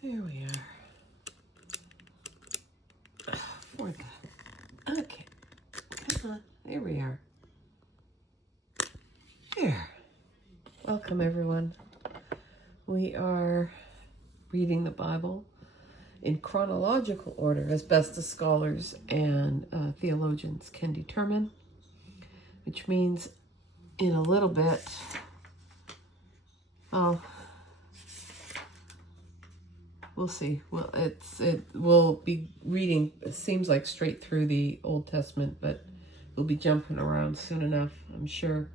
Here we are. Okay. Come on. Here we are. Here. Welcome, everyone. We are reading the Bible in chronological order, as best as scholars and theologians can determine, which means in a little bit, we'll see. Well, we'll be reading, it seems like straight through the Old Testament, but we'll be jumping around soon enough, I'm sure.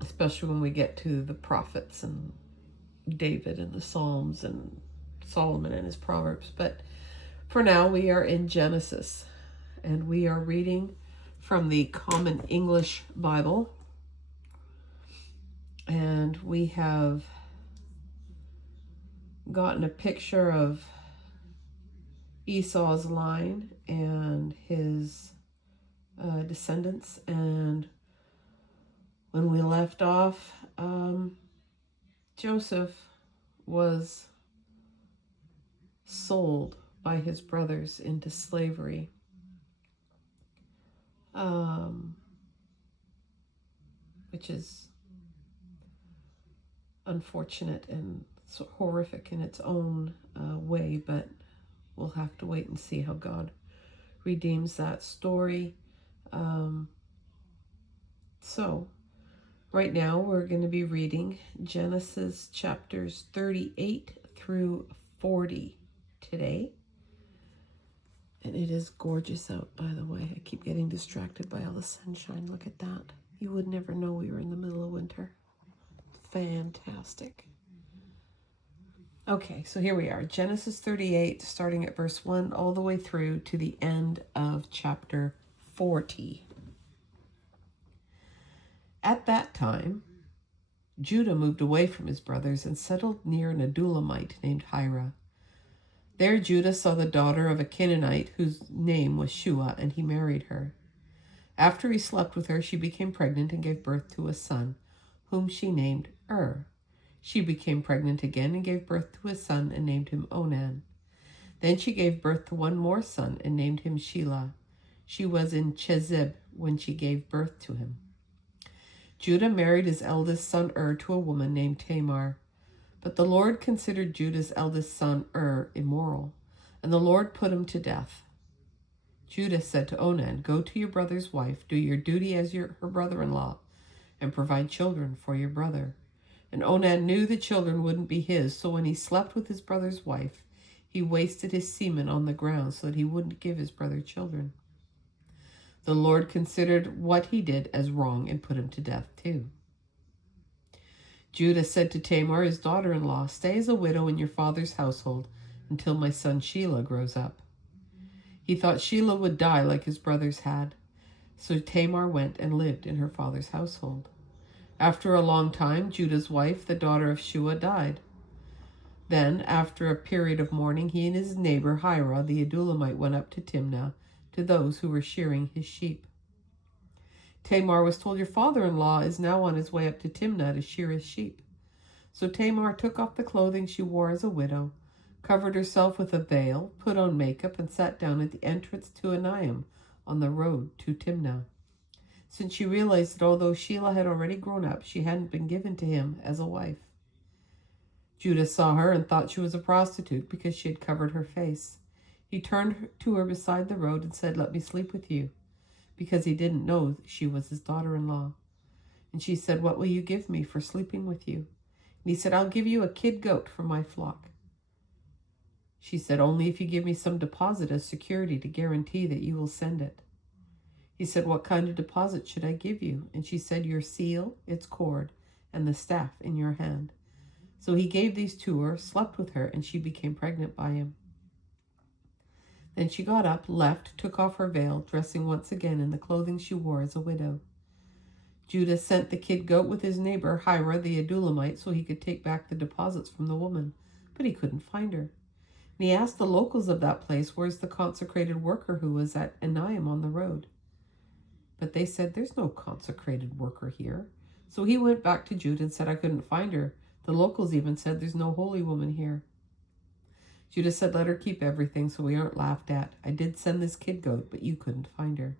Especially when we get to the prophets and David and the Psalms and Solomon and his Proverbs. But for now, we are in Genesis, and we are reading from the Common English Bible. And we have gotten a picture of Esau's line and his descendants. And when we left off, Joseph was sold by his brothers into slavery. Which is unfortunate and horrific in its own way, but we'll have to wait and see how God redeems that story. So right now we're going to be reading Genesis chapters 38 through 40 today. And it is gorgeous out, by the way. I keep getting distracted by all the sunshine. Look at that. You would never know we were in the middle of winter. Fantastic. Okay, so here we are. Genesis 38, starting at verse 1 all the way through to the end of chapter 40. At that time, Judah moved away from his brothers and settled near an Adulamite named Hira. There Judah saw the daughter of a Canaanite whose name was Shua, and he married her. After he slept with her, she became pregnant and gave birth to a son, whom she named She became pregnant again and gave birth to a son and named him Onan. Then she gave birth to one more son and named him Shelah. She was in Chezib when she gave birth to him. Judah married his eldest son to a woman named Tamar. But the Lord considered Judah's eldest son immoral, and the Lord put him to death. Judah said to Onan, "Go to your brother's wife, do your duty as her brother-in-law, and provide children for your brother." And Onan knew the children wouldn't be his, so when he slept with his brother's wife, he wasted his semen on the ground so that he wouldn't give his brother children. The Lord considered what he did as wrong and put him to death too. Judah said to Tamar, his daughter-in-law, "Stay as a widow in your father's household until my son Shelah grows up." He thought Shelah would die like his brothers had. So Tamar went and lived in her father's household. After a long time, Judah's wife, the daughter of Shua, died. Then, after a period of mourning, he and his neighbor Hira, the Adulamite, went up to Timnah to those who were shearing his sheep. Tamar was told, "Your father-in-law is now on his way up to Timnah to shear his sheep." So Tamar took off the clothing she wore as a widow, covered herself with a veil, put on makeup, and sat down at the entrance to Enaim on the road to Timnah, since she realized that although Shelah had already grown up, she hadn't been given to him as a wife. Judah saw her and thought she was a prostitute because she had covered her face. He turned to her beside the road and said, "Let me sleep with you," because he didn't know she was his daughter-in-law. And she said, "What will you give me for sleeping with you?" And he said, "I'll give you a kid goat for my flock." She said, "Only if you give me some deposit as security to guarantee that you will send it." He said, "What kind of deposit should I give you?" And she said, "Your seal, its cord, and the staff in your hand." So he gave these to her, slept with her, and she became pregnant by him. Then she got up, left, took off her veil, dressing once again in the clothing she wore as a widow. Judah sent the kid goat with his neighbor Hira the Adulamite so he could take back the deposits from the woman, but he couldn't find her. And he asked the locals of that place, "Where's the consecrated worker who was at Enaim on the road?" But they said, "There's no consecrated worker here." So he went back to Judah and said, "I couldn't find her, The locals even said there's no holy woman here. Judah said, let her keep everything so we aren't laughed at. I did send this kid goat, but you couldn't find her.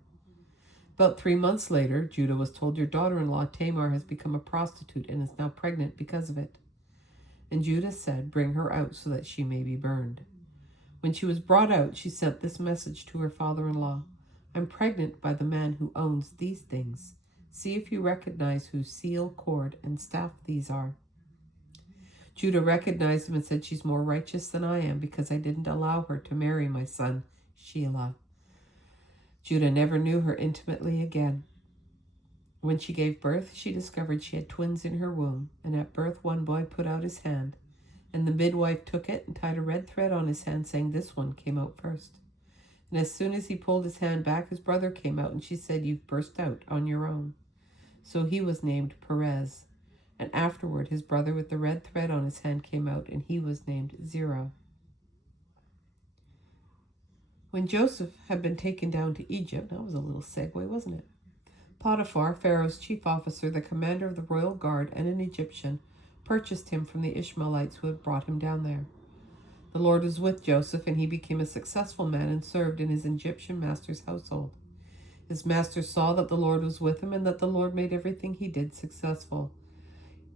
About 3 months later, Judah was told, your daughter-in-law Tamar has become a prostitute and is now pregnant because of it. And Judah said, bring her out so that she may be burned. When she was brought out, she sent this message to her father-in-law. I'm pregnant by the man who owns these things. See if you recognize whose seal, cord, and staff these are. Judah recognized him and said, she's more righteous than I am because I didn't allow her to marry my son, Shelah. Judah never knew her intimately again. When she gave birth, she discovered she had twins in her womb, and at birth one boy put out his hand, and the midwife took it and tied a red thread on his hand, saying, this one came out first. And as soon as he pulled his hand back, his brother came out, and she said, you've burst out on your own. So he was named Perez. And afterward, his brother with the red thread on his hand came out, and he was named Zerah. When Joseph had been taken down to Egypt, that was a little segue, wasn't it? Potiphar, Pharaoh's chief officer, the commander of the royal guard, and an Egyptian, purchased him from the Ishmaelites who had brought him down there. The Lord was with Joseph, and he became a successful man and served in his Egyptian master's household. His master saw that the Lord was with him and that the Lord made everything he did successful.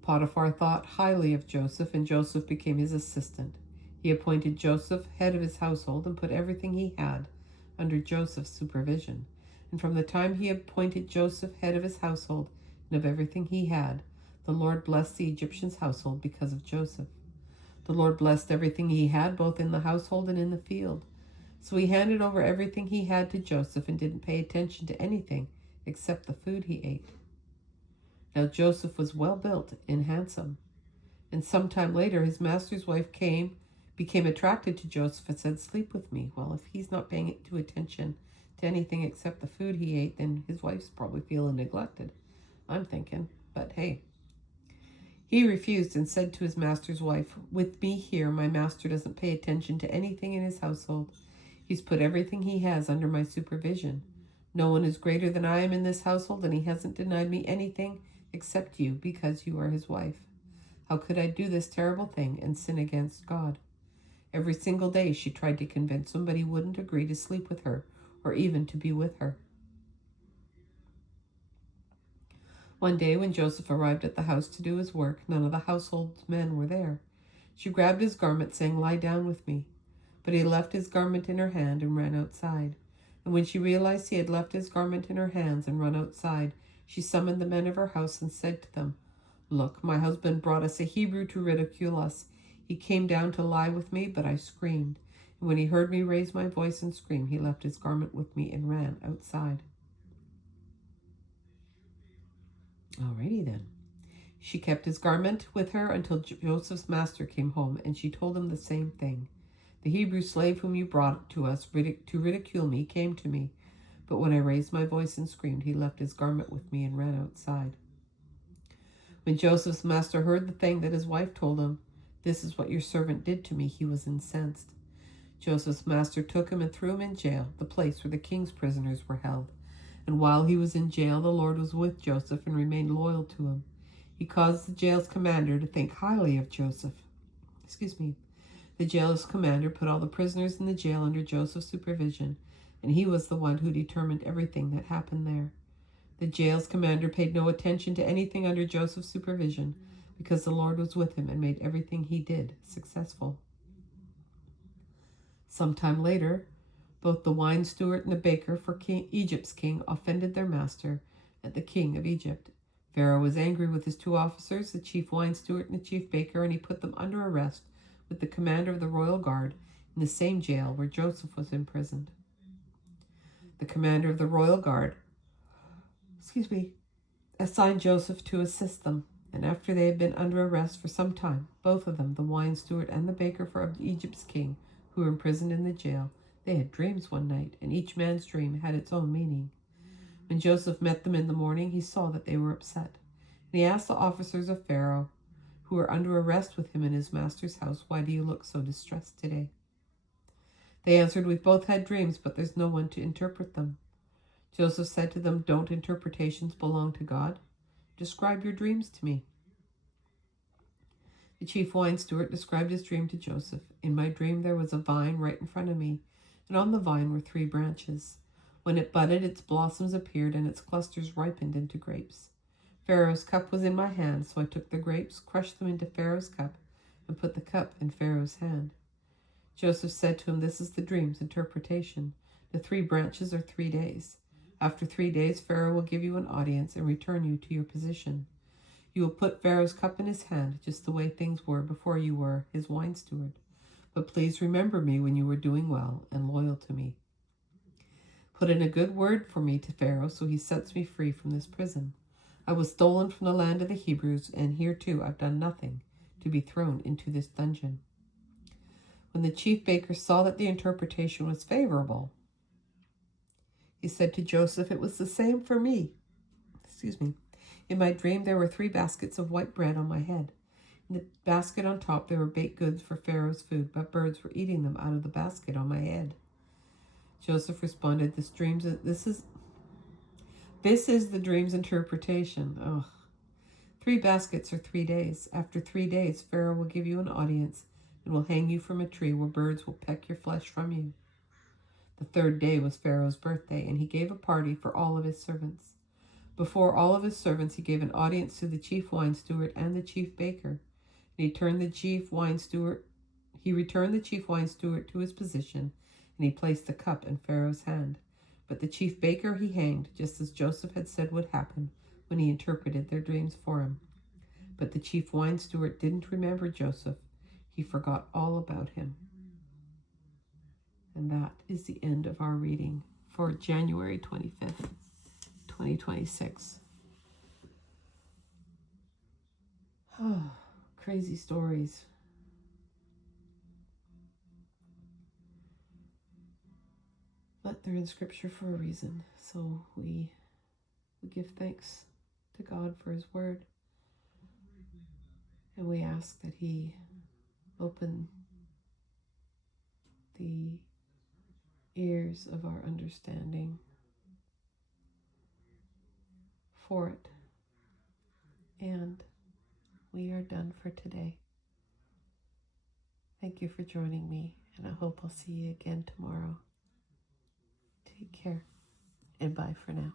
Potiphar thought highly of Joseph, and Joseph became his assistant. He appointed Joseph head of his household and put everything he had under Joseph's supervision. And from the time he appointed Joseph head of his household and of everything he had, the Lord blessed the Egyptian's household because of Joseph. The Lord blessed everything he had, both in the household and in the field. So he handed over everything he had to Joseph and didn't pay attention to anything except the food he ate. Now Joseph was well built and handsome. And sometime later his master's wife became attracted to Joseph and said, sleep with me. Well, if he's not paying attention to anything except the food he ate, then his wife's probably feeling neglected, I'm thinking. But hey. He refused and said to his master's wife, with me here, my master doesn't pay attention to anything in his household. He's put everything he has under my supervision. No one is greater than I am in this household, and he hasn't denied me anything except you, because you are his wife. How could I do this terrible thing and sin against God? Every single day she tried to convince him, but he wouldn't agree to sleep with her or even to be with her. One day when Joseph arrived at the house to do his work, none of the household's men were there. She grabbed his garment, saying, lie down with me. But he left his garment in her hand and ran outside. And when she realized he had left his garment in her hands and run outside, she summoned the men of her house and said to them, look, my husband brought us a Hebrew to ridicule us. He came down to lie with me, but I screamed. And when he heard me raise my voice and scream, he left his garment with me and ran outside. Alrighty then. She kept his garment with her until Joseph's master came home, and she told him the same thing. The Hebrew slave whom you brought to us to ridicule me came to me, but when I raised my voice and screamed, he left his garment with me and ran outside. When Joseph's master heard the thing that his wife told him, this is what your servant did to me, he was incensed. Joseph's master took him and threw him in jail, the place where the king's prisoners were held. And while he was in jail, the Lord was with Joseph and remained loyal to him. He caused the jail's commander to think highly of Joseph. The jail's commander put all the prisoners in the jail under Joseph's supervision, and he was the one who determined everything that happened there. The jail's commander paid no attention to anything under Joseph's supervision, because the Lord was with him and made everything he did successful. Sometime later, both the wine steward and the baker for Egypt's king offended their master and the king of Egypt. Pharaoh was angry with his two officers, the chief wine steward and the chief baker, and he put them under arrest with the commander of the royal guard in the same jail where Joseph was imprisoned. The commander of the royal guard, assigned Joseph to assist them, and after they had been under arrest for some time, both of them, the wine steward and the baker for Egypt's king, who were imprisoned in the jail, they had dreams one night, and each man's dream had its own meaning. When Joseph met them in the morning, he saw that they were upset. And he asked the officers of Pharaoh, who were under arrest with him in his master's house, why do you look so distressed today? They answered, we've both had dreams, but there's no one to interpret them. Joseph said to them, don't interpretations belong to God? Describe your dreams to me. The chief wine steward described his dream to Joseph. In my dream there was a vine right in front of me, and on the vine were 3 branches. When it budded, its blossoms appeared, and its clusters ripened into grapes. Pharaoh's cup was in my hand, so I took the grapes, crushed them into Pharaoh's cup, and put the cup in Pharaoh's hand. Joseph said to him, "This is the dream's interpretation. The 3 branches are 3 days. After 3 days, Pharaoh will give you an audience and return you to your position. You will put Pharaoh's cup in his hand, just the way things were before you were his wine steward. But please remember me when you were doing well and loyal to me. Put in a good word for me to Pharaoh so he sets me free from this prison. I was stolen from the land of the Hebrews, and here too I've done nothing to be thrown into this dungeon." When the chief baker saw that the interpretation was favorable, he said to Joseph, "It was the same for me. In my dream there were 3 baskets of white bread on my head. In the basket on top there were baked goods for Pharaoh's food, but birds were eating them out of the basket on my head." Joseph responded, This is the dream's interpretation. Ugh. 3 baskets are 3 days. After 3 days, Pharaoh will give you an audience and will hang you from a tree where birds will peck your flesh from you. The 3rd day was Pharaoh's birthday, and he gave a party for all of his servants. Before all of his servants, he gave an audience to the chief wine steward and the chief baker. And he returned the chief wine steward to his position, and he placed the cup in Pharaoh's hand. But the chief baker he hanged, just as Joseph had said would happen when he interpreted their dreams for him. But the chief wine steward didn't remember Joseph. He forgot all about him. And that is the end of our reading for January 25th, 2026. Oh, crazy stories. But they're in Scripture for a reason. So we give thanks to God for his word. And we ask that he open the ears of our understanding for it. And we are done for today. Thank you for joining me, and I hope I'll see you again tomorrow. Take care, and bye for now.